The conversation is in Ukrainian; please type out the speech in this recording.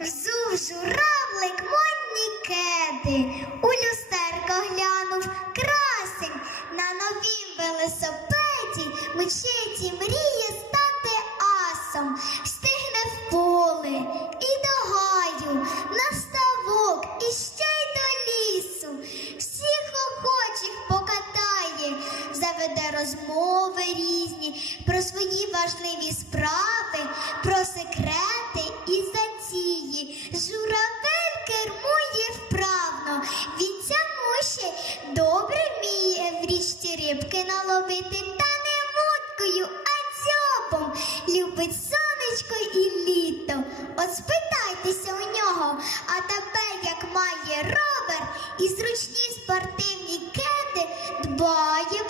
Взув журавлик модні кеди, у люстерко глянув красень, на новім велосипеді мчить і мріє стати асом, встигне в поле і до гаю, на ставок, і ще й до лісу. Всіх охочих покатає, заведе розмови різні про свої важливі справи, Хоче наловити, та не водкою, а дзьобом. Любить сонечко і літо. От спитайтеся у нього, а тепер, як має ровер і зручні спортивні кеди, дбає